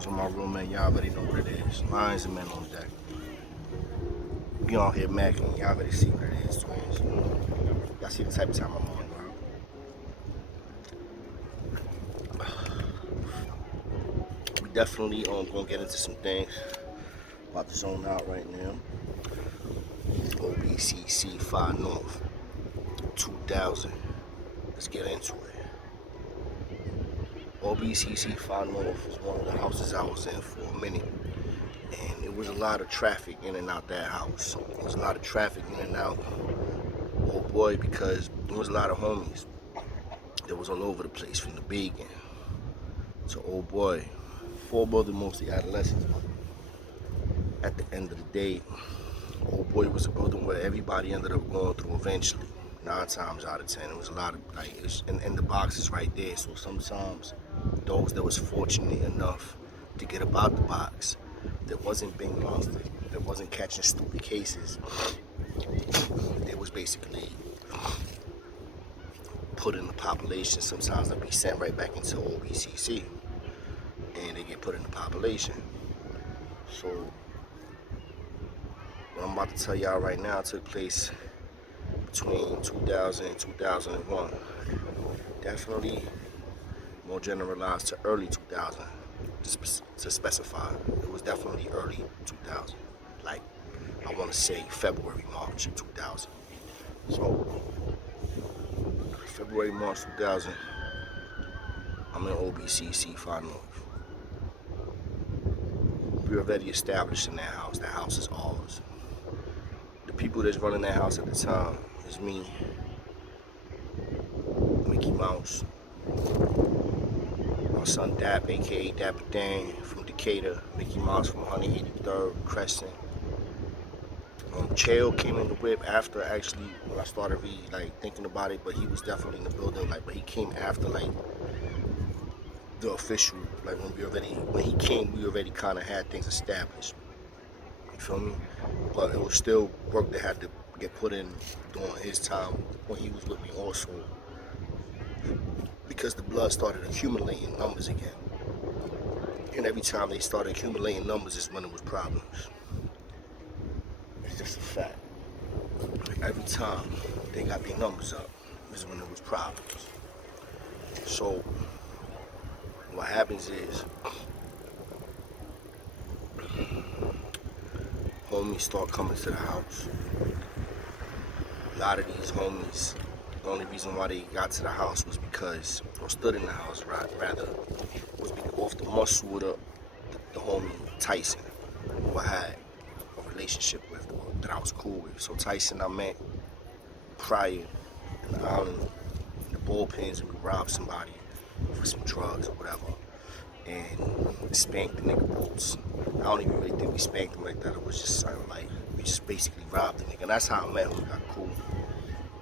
Lions with my roommate. Y'all already know what it is. Lions and men on deck. We on here macking. Y'all already see what it is, twins. Y'all see the type of time I'm on, bro. We definitely gonna get into some things. About to zone out right now. obcc 5 North 2000. Let's get into it. obcc 5 North was one of the houses I was in for a minute. And it was a lot of traffic in and out that house. There was a lot of traffic in and out. Oh boy, because there was a lot of homies that was all over the place from the beginning. So oh boy, 4 brothers, mostly adolescents. At the end of the day, oh boy was a building where everybody ended up going through eventually. 9 times out of 10, it was a lot of and the box is right there. So sometimes those that was fortunate enough to get up out the box, that wasn't being monsters, that wasn't catching stupid cases, they was basically put in the population. Sometimes they'll be sent right back into obcc, and they get put in the population. So what I'm about to tell y'all right now took place between 2000 and 2001. Definitely more generalized to early 2000 to specify. It was definitely early 2000. Like, I want to say February, March of 2000. So, February, March 2000, I'm in obcc 5 North. We were already established in that house. That house is ours. The people that's running that house at the time is me, Mickey Mouse, my son Dap, aka Dapper Dan from Decatur, Mickey Mouse from 183rd Crescent. Chael came in the whip after, actually, when I started thinking about it, but he was definitely in the building, but he came after the official, when he came, we already kind of had things established. You feel me? But it was still work that had to get put in during his time when he was with me also, because the blood started accumulating numbers again. And every time they started accumulating numbers is when it was problems. It's just a fact. Every time they got their numbers up is when it was problems. So what happens is, homies start coming to the house. A lot of these homies, the only reason why they got to the house was because, or stood in the house rather, was because off the muscle with the homie Tyson, who I had a relationship with, that I was cool with. So Tyson I met prior in the island, in the bullpens, and we robbed somebody for some drugs or whatever, and spanked the nigga boots. I don't even really think we spanked him like that. It was just something like, we just basically robbed the nigga. And that's how I met him. We got cool.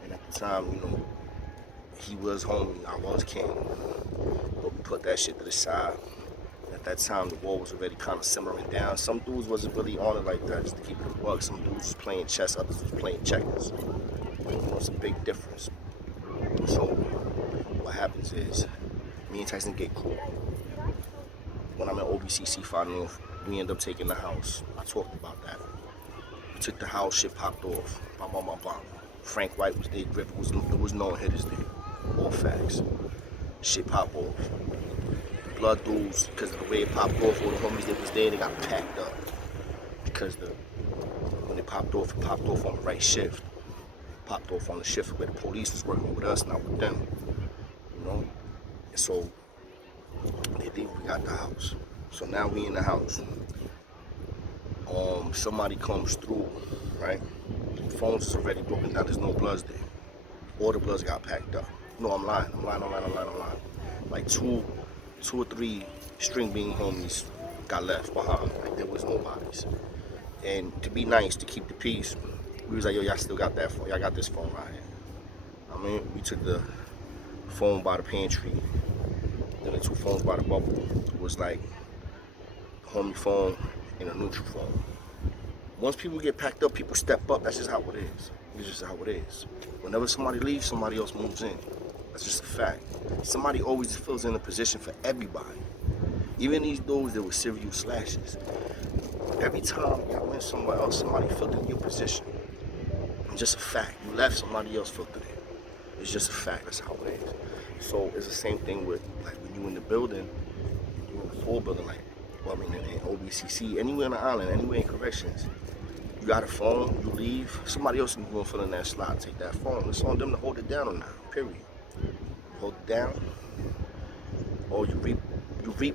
And at the time, he was homie, I was king. But we put that shit to the side. At that time, the war was already kind of simmering down. Some dudes wasn't really on it like that, just to keep it a buck. Some dudes was playing chess, others was playing checkers. It's a big difference. So what happens is, me and Tyson get cool. When I'm at obcc 5 North, we end up taking the house. I talked about that. We took the house, shit popped off. Bam. Frank White was there, Griffith there was no hitters there. All facts. Shit popped off. Blood dudes, because of the way it popped off, all the homies that was there, they got packed up. Because when it popped off on the right shift. Popped off on the shift where the police was working with us, not with them. And so they think we got the house. So now we in the house. Somebody comes through, right? The phones is already broken down, there's no bloods there. All the bloods got packed up. No, I'm lying. Like two or three string bean homies got left behind. Like, there was no bodies. And to be nice, to keep the peace, we was like, yo, y'all still got that phone? Y'all got this phone right here. We took the phone by the pantry, then the 2 phones by the bubble. It was like a homie phone and a neutral phone. Once people get packed up, people step up. That's just how it is. It's just how it is. Whenever somebody leaves, somebody else moves in. That's just a fact. Somebody always fills in a position for everybody. Even these dudes that were serial slashers, every time y'all went somewhere else, somebody filled in your position. It's just a fact. You left, somebody else filled it in. It's just a fact. That's how it is. So it's the same thing with like when you in the building, you in the full building, like in OBCC, anywhere on the island, anywhere in corrections. You got a phone, you leave, somebody else can go and fill in that slot, take that phone. It's on them to hold it down or not, period. You hold it down, or you reap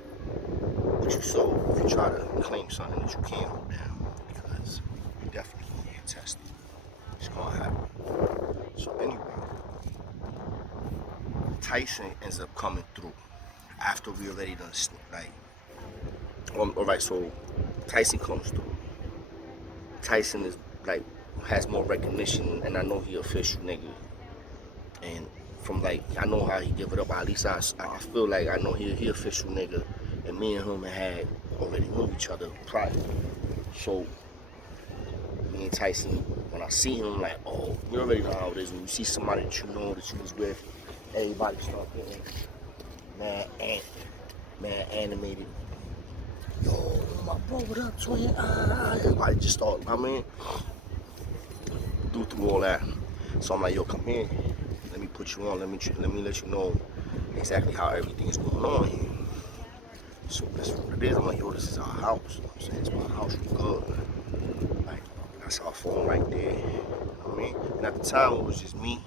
what you sow if you try to claim something that you can't hold down, because you definitely gonna get tested. It's gonna happen. So anyway, Tyson ends up coming through after we already done, like, alright, so Tyson comes through. Tyson is like, has more recognition, and I know he official nigga. And from like, I know how he give it up. At least I feel like I know he official nigga. And me and him had already knew each other prior. So me and Tyson, when I see him, like, oh, you already know how it is. When you see somebody that you know that you was with, everybody start getting mad animated. Yo, my bro, what up, twin? Everybody just start, I mean, do through all that. So I'm like, yo, come here. Let me put you on. Let me let you know exactly how everything is going on here. So that's what it is. I'm like, yo, this is our house. You know what I'm saying? It's my house. We good. Like, that's our phone right there. You know what I mean? And at the time, it was just me,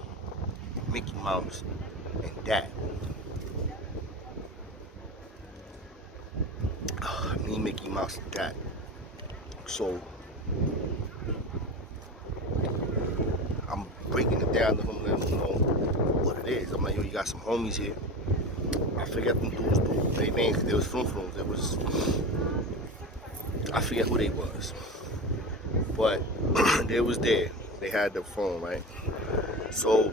Mickey Mouse, and Dad. Me, Mickey Mouse, and Dad. So I'm breaking it down to him, letting him know what it is. I'm like, yo, you got some homies here. I forget them dudes, their names, because they was from. It was, I forget who they was. But they was there. They had the phone, right? So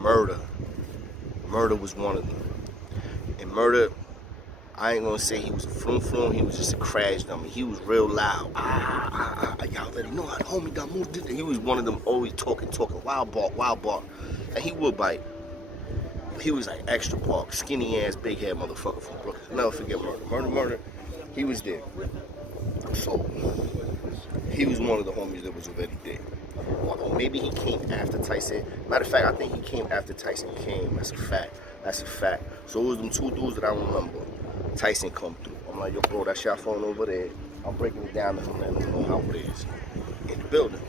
Murder was one of them. And Murder, I ain't gonna say he was a froom, he was just a crash dummy. He was real loud. Y'all already know how the homie got moved. He was one of them always talking, wild bark. And he would bite. He was like extra bark, skinny ass, big head motherfucker from Brooklyn. I'll never forget Murder. He was there. So he was one of the homies that was already there. Or maybe he came after Tyson. Matter of fact, I think he came after Tyson came. That's a fact. So it was them two dudes that I remember. Tyson come through. I'm like, yo, bro, that's your phone over there. I'm breaking it down to him, letting him know how it is in the building.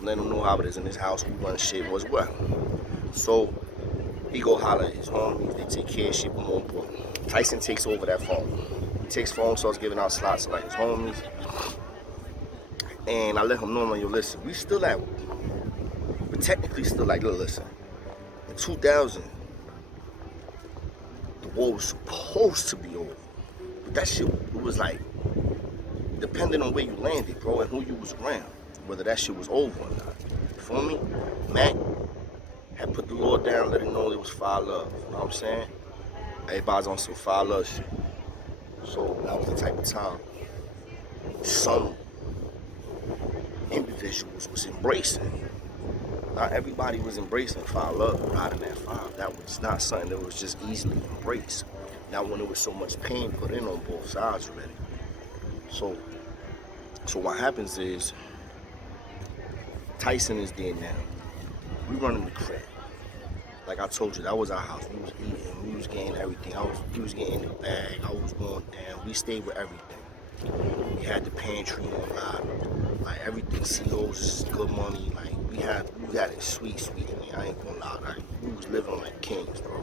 Letting him know how it is in his house. We run shit as well. So he go holler at his homies. They take care of shit with more boy. Tyson takes over that phone. He takes phone, starts giving out slots to like his homies. And I let him know, I'm like, yo, listen, we still at, but technically still like, look, listen, in 2000, the war was supposed to be over. But that shit, it was like, depending on where you landed, bro, and who you was around, whether that shit was over or not. You feel me? Mac had put the Lord down, let him know it was fire love. You know what I'm saying? Everybody's on some fire love shit. So that was the type of time some individuals was embracing. Not everybody was embracing fire love, riding that fire. That was not something that was just easily embraced. Not when there was so much pain put in on both sides already. So what happens is, Tyson is there now. We running the crib. Like I told you, that was our house. We was eating, we was getting everything. He was getting the bag, I was going down. We stayed with everything. We had the pantry on lock. Like everything, COs is good money. Like we had it sweet. I mean, I ain't gonna lie. Like, we was living like kings, bro.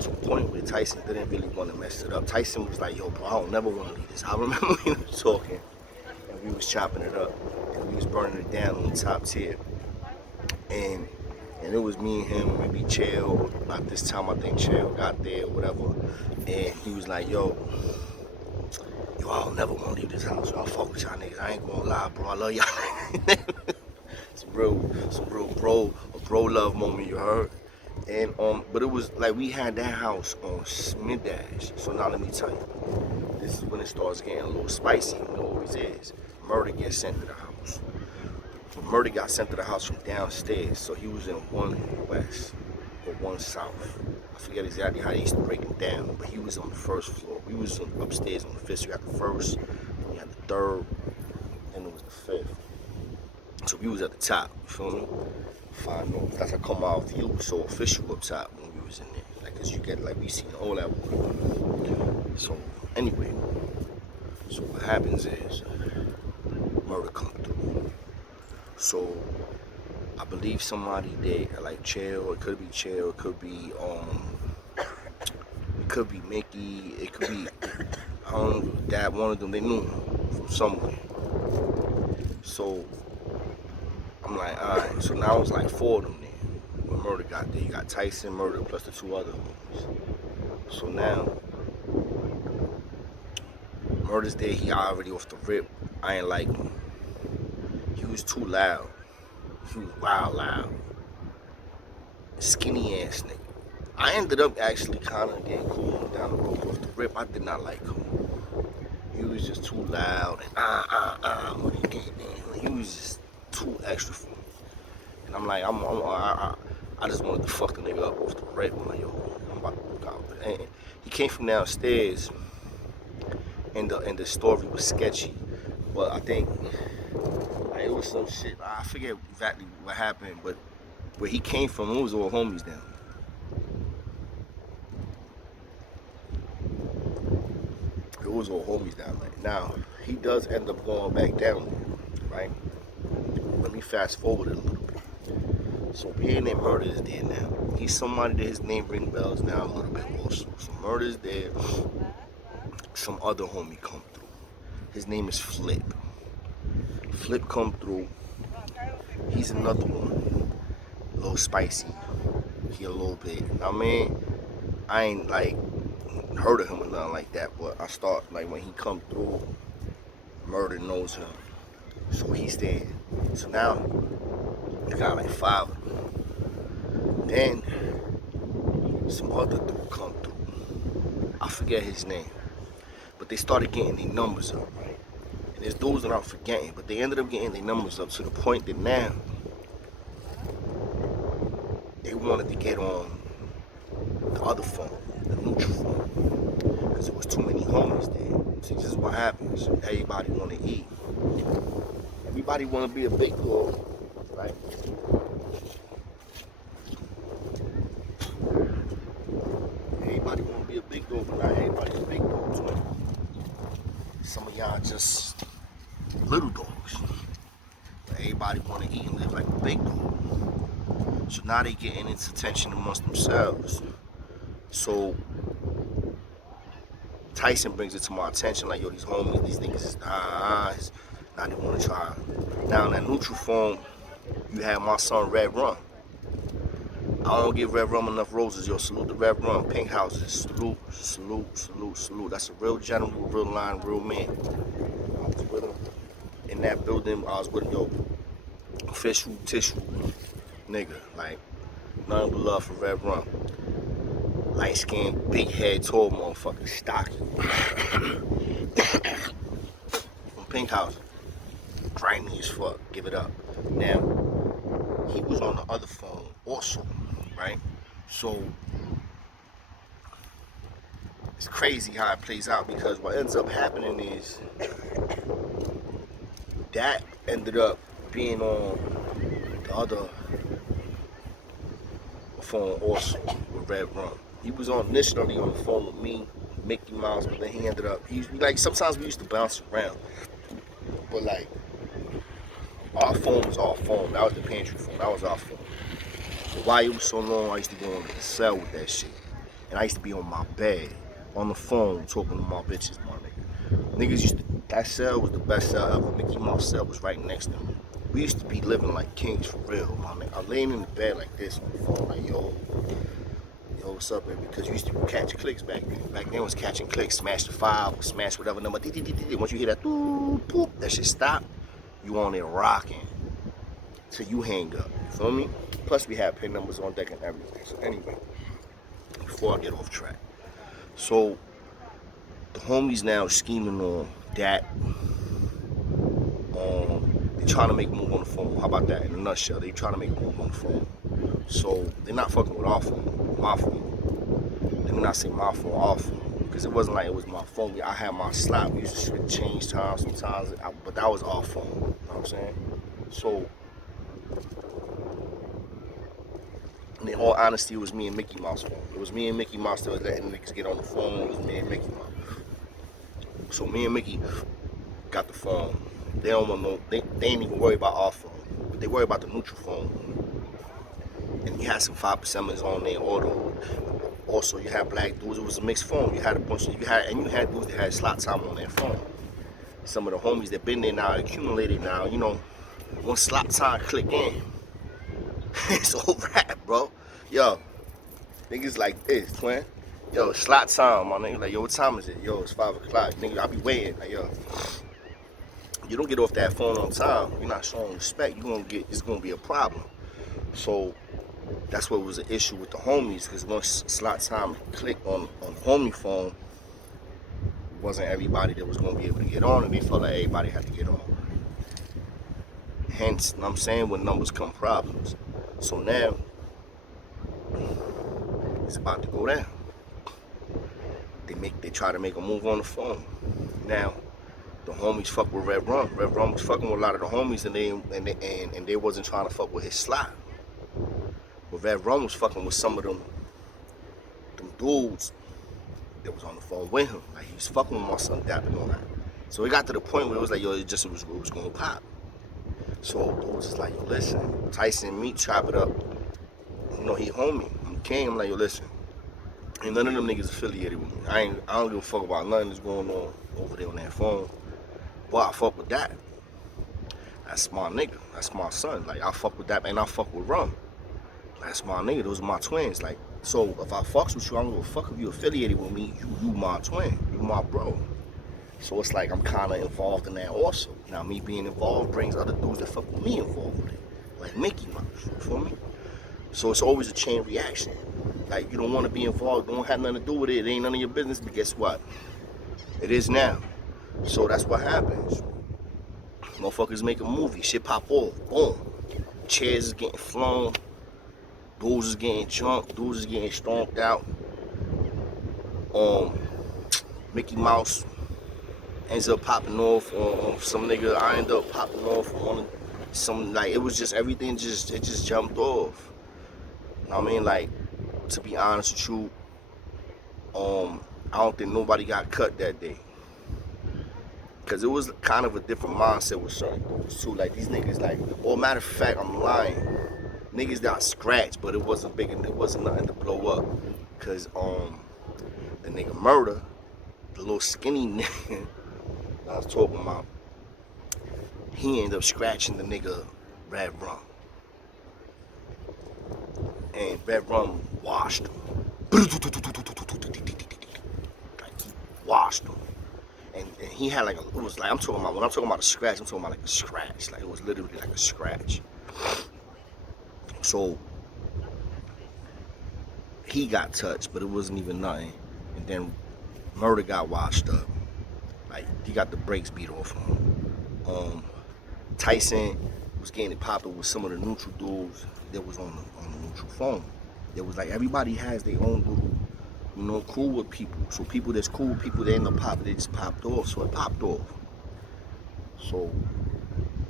To the point where Tyson didn't really want to mess it up. Tyson was like, yo, bro, I don't never want to leave this. I remember we was talking, and we was chopping it up, and we was burning it down on the top tier. And it was me and him, maybe Chael. About this time, I think Chael got there or whatever. And he was like, yo, I don't never want to leave this house. I'll fuck with y'all niggas. I ain't gonna lie, bro. I love y'all. some real bro love moment, you heard. And but it was like we had that house on Smith-Dash. So now let me tell you, this is when it starts getting a little spicy. You know, it always is. Murder gets sent to the house. Murder got sent to the house from downstairs, so he was in one west or one south. I forget exactly how they used to break it down, but he was on the first floor. We was upstairs on the fifth. So we had the first, we had the third, and it was the fifth. So we was at the top, you feel me? Fine, no, that's how come our view was so official up top when we was in there. Like, cause you get, like, we seen all that water. So, anyway, so what happens is, murder come through. So, I believe somebody did, like, Chael, it could be Chael, it could be Mickey, it could be, I don't know, that one of them, they knew him from somewhere. So, I'm like, alright, so now it's like 4 of them there. When Murder got there, you got Tyson, Murder, plus the 2 other homies. So now, Murder's there, he already off the rip. I ain't like him. He was too loud. He was wild loud. Skinny ass nigga. I ended up actually kind of getting cool down the road off the rip. I did not like him. He was just too loud and when he did that. He was just too extra for me. And I'm like, I just wanted to fuck the nigga up off the rip. I'm like, yo, I'm about to look out. And he came from downstairs, and the story was sketchy. But I think like, it was some shit. I forget exactly what happened, but where he came from, it was all homies down. It was all homies down there. Now, he does end up going back down there, right? Let me fast forward it a little bit. So being that Murder is there now, he's somebody that his name ring bells now a little bit also. So Murder's there, some other homie come through. His name is Flip. Flip come through. He's another one. A little spicy. He a little bit. I mean, I ain't like heard of him or nothing like that, but I start like when he come through, Murder knows him. So he's there. So now you got like 5 of them. Then some other dude come through. I forget his name. But they started getting their numbers up, right? And there's dudes that I'm forgetting, but they ended up getting their numbers up to the point that now they wanted to get on the other phone, the neutral phone, because there was too many homies there. See, this is what happens. Everybody want to eat. Everybody want to be a big dog, right? Everybody want to be a big dog, but not everybody's a big dog too. Some of y'all just little dogs. But everybody want to eat and live like a big dog. So now they getting into tension amongst themselves. So Tyson brings it to my attention, like, yo, these homies, these niggas is now they want to try. Now in that neutral phone, you have my son Red Rum. I don't give Red Rum enough roses, yo. Salute the Red Rum, pink houses. Salute, salute, salute, salute. That's a real gentleman, real line, real man. I was with him in that building. I was with him, yo. Official tissue nigga, like nothing but love for Red Rum. Light skin, big head, tall motherfucker, stocky. From pink house, grimy as fuck. Give it up. Now he was on the other phone also, right? So it's crazy how it plays out, because what ends up happening is that ended up being on the other phone also with Red Rum. He was on initially on the phone with me, Mickey Mouse, but then he ended up, like, sometimes we used to bounce around, but like our phone was our phone. That was the pantry phone. That was our phone. But why it was so long, I used to go on the cell with that shit, and I used to be on my bed on the phone talking to my bitches, my nigga. Niggas used to, that cell was the best cell ever. Mickey Mouse cell was right next to me. We used to be living like kings for real, my nigga. I'm laying in the bed like this on the phone, like, yo, what's up, baby? Because you used to catch clicks back then. Back then it was catching clicks, smash the 5, smash whatever number. Once you hear that, boop, that shit stop. You on there rocking till you hang up. You feel me? Plus we have pin numbers on deck and everything. So anyway, before I get off track, so the homies now scheming on that. trying to make a move on the phone. How about that in a nutshell? They trying to make a move on the phone. So they're not fucking with our phone, my phone. Let me not say my phone, our phone. Because it wasn't like it was my phone. I had my slot. We used to change time sometimes, but that was our phone. You know what I'm saying? So, in all honesty, it was me and Mickey Mouse phone. It was me and Mickey Mouse that was letting niggas get on the phone. It was me and Mickey Mouse. So me and Mickey got the phone. They don't want no. They ain't even worry about our phone, but they worry about the neutral phone. And you had some 5%ers on there. Also, you had black dudes. It was a mixed phone. You had a bunch of you had dudes that had slot time on their phone. Some of the homies that been there now, accumulated now. You know, once slot time click in, it's all rap, bro. Yo, niggas like this, twin. Yo, slot time, my nigga. Like, yo, what time is it? Yo, it's 5 o'clock. Nigga, I be waiting. Like, yo, you don't get off that phone on time. You're not showing respect. It's gonna be a problem. So that's what was the issue with the homies, because once slot time clicked on the homie phone, it wasn't everybody that was gonna be able to get on, and they felt like everybody had to get on. Hence, you know what I'm saying, when numbers come problems. So now it's about to go down. They try to make a move on the phone. Now the homies fuck with Red Rum. Red Rum was fucking with a lot of the homies, and they wasn't trying to fuck with his slot. But Red Rum was fucking with some of them dudes that was on the phone with him. Like, he was fucking with my son Dap and all that. So it got to the point where it was like, yo, it was gonna pop. So dude was just like, yo, listen, Tyson, me, chop it up. You know, he homie. I'm king. I'm like, yo, listen, ain't none of them niggas affiliated with me. I don't give a fuck about nothing that's going on over there on that phone. But I fuck with that. That's my nigga. That's my son. Like, I fuck with that, and I fuck with Rum. That's my nigga. Those are my twins. Like, so if I fucks with you, I don't give a fuck if you affiliated with me. You my twin. You my bro. So it's like I'm kind of involved in that also. Now, me being involved brings other dudes that fuck with me involved with it. Like Mickey Mouse. You feel me? So it's always a chain reaction. Like, you don't want to be involved. Don't have nothing to do with it. It ain't none of your business. But guess what? It is now. So that's what happens. Motherfuckers make a movie. Shit pop off. Boom. Chairs is getting flown. Dudes is getting jumped. Dudes is getting stomped out. Mickey Mouse ends up popping off on some nigga. I end up popping off on some, like, it was just everything it just jumped off. You know what I mean? Like, to be honest with you, I don't think nobody got cut that day. Cause it was kind of a different mindset with certain dudes too. Like, these niggas, like, well, matter of fact, I'm lying. Niggas got scratched, but it wasn't big, and it wasn't nothing to blow up. Cause the nigga Murder, the little skinny nigga I was talking about, he ended up scratching the nigga Red Rum. And Red Rum washed him. Like, he washed him. And he had like it was like, when I'm talking about a scratch, I'm talking about like a scratch. Like, it was literally like a scratch. So he got touched, but it wasn't even nothing. And then Murder got washed up. Like, he got the brakes beat off him. Tyson was getting it popping with some of the neutral dudes that was on the neutral phone. It was like everybody has their own little, you know, cool with people. So people that's cool with people, they end up popping, they just popped off. So it popped off. So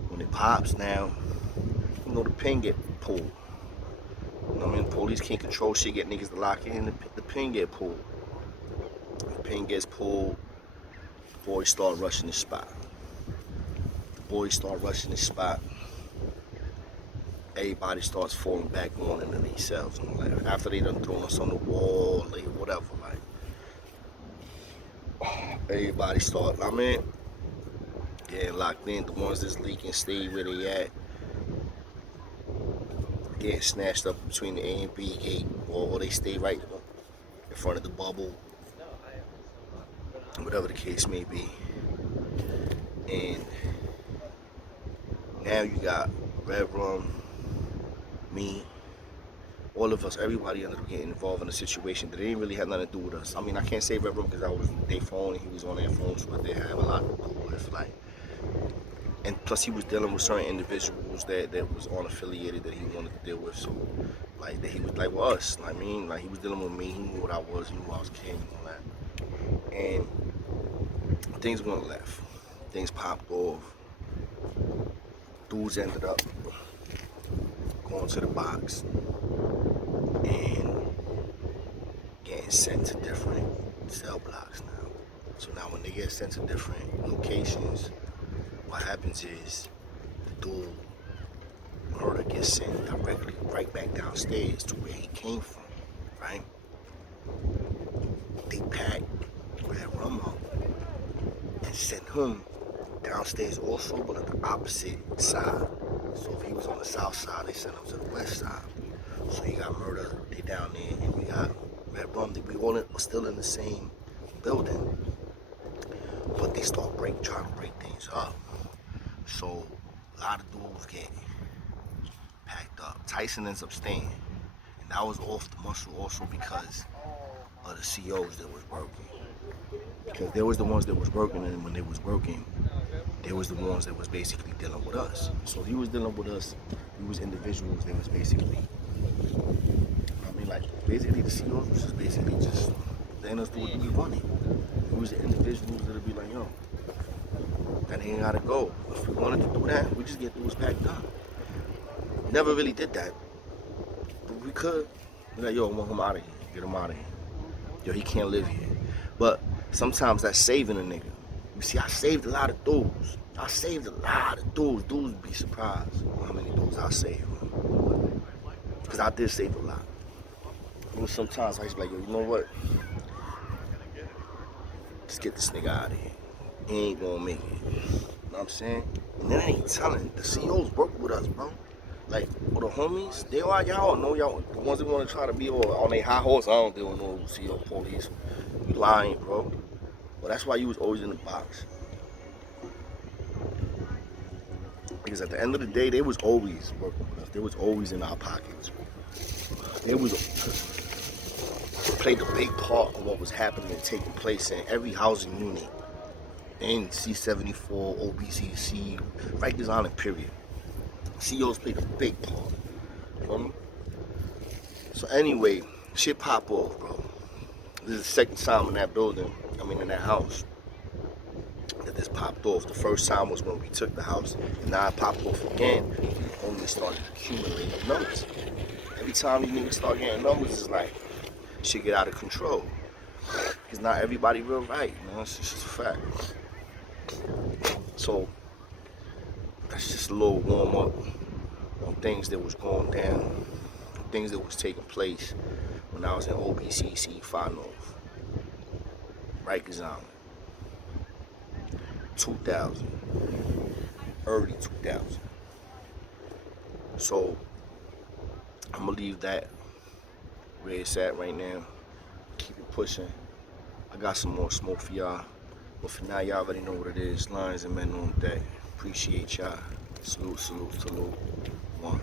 when it pops now, you know, the pin get pulled. You know what I mean? The police can't control shit, get niggas to lock in, the pin get pulled. The pin gets pulled, the boys start rushing the spot. Everybody starts falling back on into themselves. Like, after they done thrown us on the wall, like, whatever, like, everybody start, I mean, getting locked in. The ones that's leaking stay where they at. Getting snatched up between the A and B gate, or they stay right in front of the bubble. Whatever the case may be. And now you got Red Rum, me, all of us, everybody ended up getting involved in a situation that didn't really have nothing to do with us. I mean, I can't say Red Rum because I was their phone and he was on their phone, so they have a lot to do with. Like, And plus he was dealing with certain individuals that was unaffiliated that he wanted to deal with. So like that he was like with us. I mean, like he was dealing with me. He knew what I was. He knew I was king and all that. And things went left. Things popped off. Dudes ended up going to the box and getting sent to different cell blocks now. So now when they get sent to different locations, what happens is the dude murder gets sent directly right back downstairs to where he came from, right? They pack Red Rum up and sent him downstairs also, but on the opposite side. So if he was on the south side, they sent him to the west side. So he got murdered, they down there, and we got Red Rum. We all still in the same building, but they start trying to break things up. So a lot of dudes get packed up. Tyson ends up staying, and that was off the muscle also because of the COs that was working. Because there was the ones that was working, and when they was working, there was the ones that was basically dealing with us. So he was dealing with us. We was individuals that was basically, I mean, like basically the COs was just basically just letting us do what we wanted. We was the individuals that'd be like, yo, that ain't gotta go. If we wanted to do that, we just get dudes packed up. Never really did that, but we could. We're like, yo, I want him out of here. Get him out of here. Yo, he can't live here. But sometimes that's saving a nigga. You see, I saved a lot of dudes. I saved a lot of dudes. Dudes would be surprised how many dudes I saved. Because I did save a lot. Even sometimes I used to be like, yo, you know what? Just get this nigga out of here. He ain't gonna make it. You know what I'm saying? And then I ain't telling. The COs work with us, bro. Like, with the homies, they are, y'all know, y'all, the ones that want to try to be on their high horse, I don't deal with no CO police. You lying, bro. But that's why you was always in the box. Because at the end of the day, they was always working with us. They was always in our pockets. They played a big part in what was happening and taking place in every housing unit in C-74, obcc, Rikers Island, period. COs played a big part. You know? So anyway, shit pop off, bro. This is the second time in that building, in that house, that this popped off. The first time was when we took the house, and now it popped off again. We only started accumulating numbers. Every time these niggas start getting numbers, it's like, shit get out of control. Because not everybody real right, it's just a fact. So, that's just a little warm-up on things that was going down, things that was taking place when I was in obcc, Far North, Rikers Island, 2000, early 2000. So, I'm gonna leave that where it's at right now. Keep it pushing. I got some more smoke for y'all. But for now, y'all already know what it is. Lions and men on deck. Appreciate y'all. Salute, salute, salute. One.